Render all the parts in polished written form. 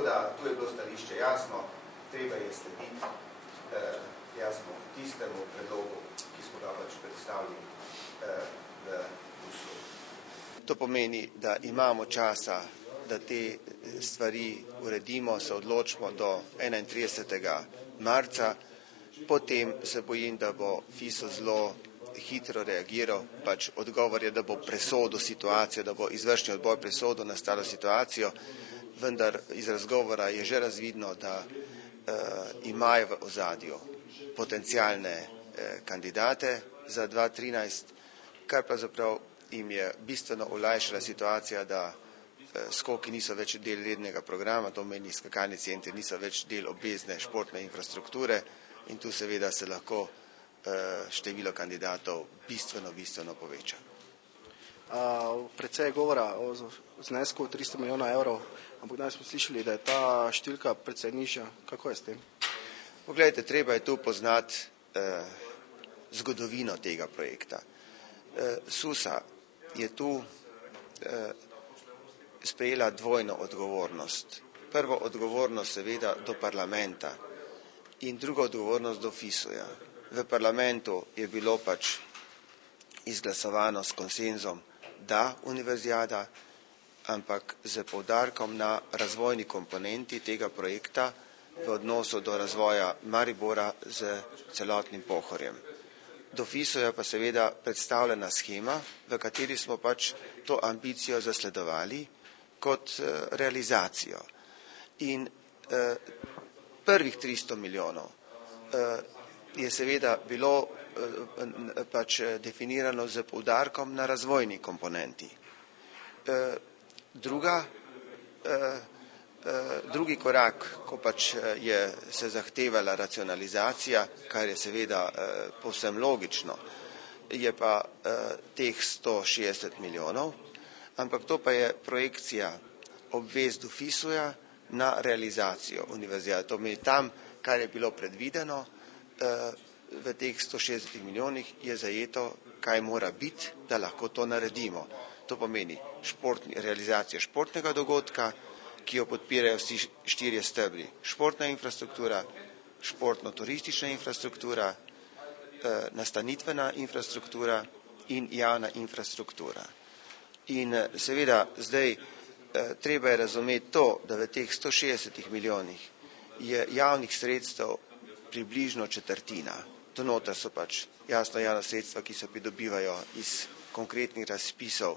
Tako da tu je bilo stališče jasno, treba je slediti jasno tistemu predlogu, ki smo ga pač predstavili v Bruslju. To pomeni, da imamo časa, da te stvari uredimo, se odločimo do 31. marca, potem se bojim, da bo FISO zelo hitro reagiral, pač odgovor je, da bo presodil situacijo, da bo izvršni odbor presodil nastalo situacijo, vendar iz razgovora je že razvidno, da imajo v ozadju potencialne kandidate za 2013, kar pravzaprav jim je bistveno olajšala situacija, da skoki niso več del rednega programa, to meni skakalni centri niso več del obvezne športne infrastrukture in tu seveda se lahko število kandidatov bistveno poveča. Precej je govora o znesku 300 milijonov evrov, ampak danes smo slišali, da je ta številka precej nižja. Kako je s tem? Poglejte, treba je tu poznati zgodovino tega projekta. SUSA je tu sprejela dvojno odgovornost. Prvo odgovornost seveda do parlamenta in drugo odgovornost do FISO-ja. V parlamentu je bilo pač izglasovano s konsenzom, da univerzijada, ampak z poudarkom na razvojni komponenti tega projekta v odnosu do razvoja Maribora z celotnim Pohorjem. Do FISO-ja pa seveda predstavljena schema, v kateri smo pač to ambicijo zasledovali kot realizacijo. In prvih 300 milijonov je seveda bilo pač definirano z poudarkom na razvojni komponenti. Drugi korak, ko pač je se zahtevala racionalizacija, kar je seveda povsem logično, je pa teh 160 milijonov, ampak to pa je projekcija obvezdu FISO-ja na realizacijo univerzijade. To pomeni tam, kar je bilo predvideno, v teh 160 milijonih je zajeto, kaj mora biti, da lahko to naredimo. To pomeni realizacija športnega dogodka, ki jo podpirajo vsi 4 stebri. Športna infrastruktura, športno-turistična infrastruktura, nastanitvena infrastruktura in javna infrastruktura. In seveda zdaj treba je razumeti to, da v teh 160 milijonih je javnih sredstev približno četrtina. To noter so pač jasno javna sredstva, ki se pridobivajo iz konkretnih razpisov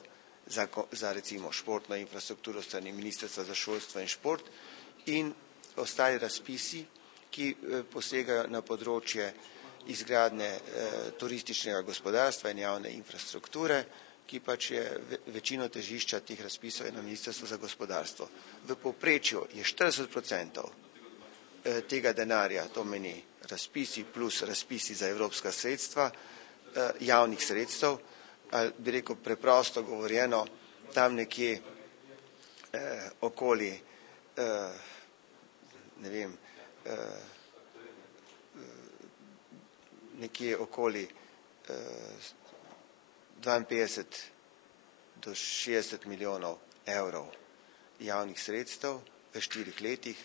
za recimo športno infrastrukturo strani Ministrstva za šolstvo in šport in ostali razpisi, ki posegajo na področje izgradnje turističnega gospodarstva in javne infrastrukture, ki pač je večino težišča teh razpisov je na Ministrstvu za gospodarstvo. V povprečju je 40% tega denarja, to meni razpisi plus razpisi za evropska sredstva, javnih sredstev, ali bi rekel preprosto govorjeno, tam nekje okoli, nekje okoli 52 do 60 milijonov evrov javnih sredstev v 4 letih,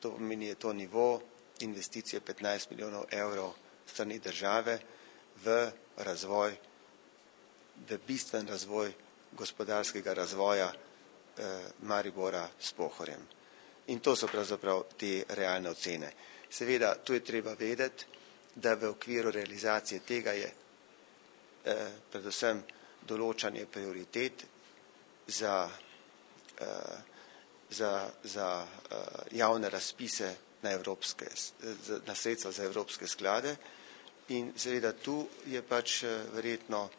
to pomeni je to nivo investicije 15 milijonov evrov strani države v razvoj, v bistven razvoj gospodarskega razvoja Maribora s Pohorjem. In to so pravzaprav te realne ocene. Seveda, tu je treba vedeti, da v okviru realizacije tega je predvsem določanje prioritet za javne razpise na sredstva za evropske sklade in seveda tu je pač verjetno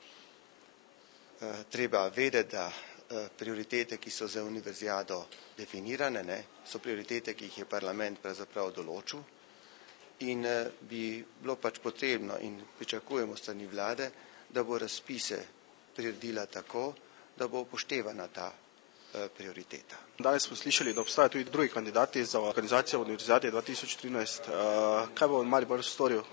treba vedeti, da prioritete, ki so za univerzijado definirane, so prioritete, ki jih je parlament pravzaprav določil in bi bilo pač potrebno in pričakujemo strani vlade, da bo razpise priredila tako, da bo upoštevana ta prioriteta. Danes smo slišali, da obstajajo tudi drugi kandidati za organizacijo univerzijade 2013. Kaj bo Maribor storil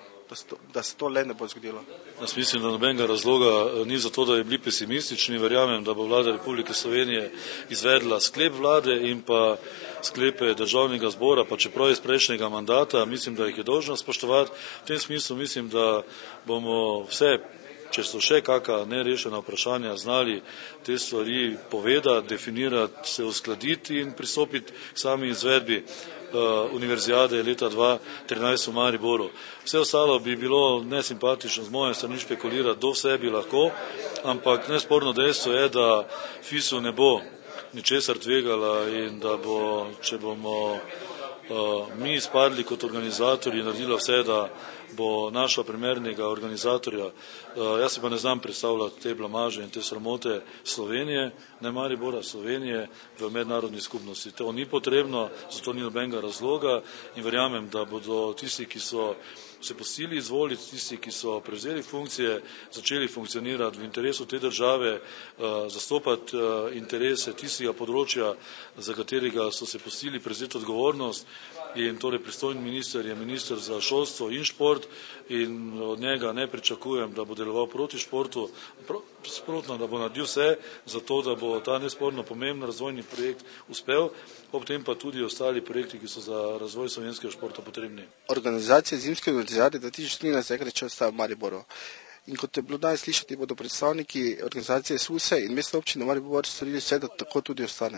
da se to le ne bo zgodilo? Jaz mislim, da nobenega razloga ni za to, da je bili pesimistični. Verjamem, da bo vlada Republike Slovenije izvedla sklep vlade in pa sklepe državnega zbora, pa čeprav iz prejšnjega mandata, mislim, da jih je dolžna spoštovati. V tem smislu mislim, da bomo vse, če so še kakšna nerešena vprašanja, znali te stvari povedati, definirati, se uskladiti in pristopiti k sami izvedbi univerzijade leta 2013 v Mariboru. Vse ostalo bi bilo nesimpatično z moje strani špekulirati, do vse bi lahko, ampak nesporno dejstvo je, da FIS-u ne bo ničesar tvegala in da bo, če bomo mi izpadli kot organizatorji, naredila vse, da bo našla primernega organizatorja. Jaz si pa ne znam predstavljati te blamaže in te sramote Slovenije, ne Maribora, Slovenije v mednarodni skupnosti. To ni potrebno, zato ni nobenega razloga in verjamem, da bodo tisti, ki so se pustili izvoliti, tisti, ki so prevzeli funkcije, začeli funkcionirati v interesu te države, zastopati interese tistega področja, za katerega so se pustili prevzeti odgovornost. In torej pristojni minister je minister za šolstvo in šport in od njega ne pričakujem, da bo deloval proti športu, sprotno, da bo naredil vse za to, da bo ta nesporno pomemben razvojni projekt uspel, ob tem pa tudi ostali projekti, ki so za razvoj slovenskega športa potrebni. Organizacija zimske univerzijade 2013 če ostaja v Mariboru. In kot je bilo danes slišati, bodo predstavniki organizacije SUSE in mestne občine Maribor storili vse, da tako tudi ostane.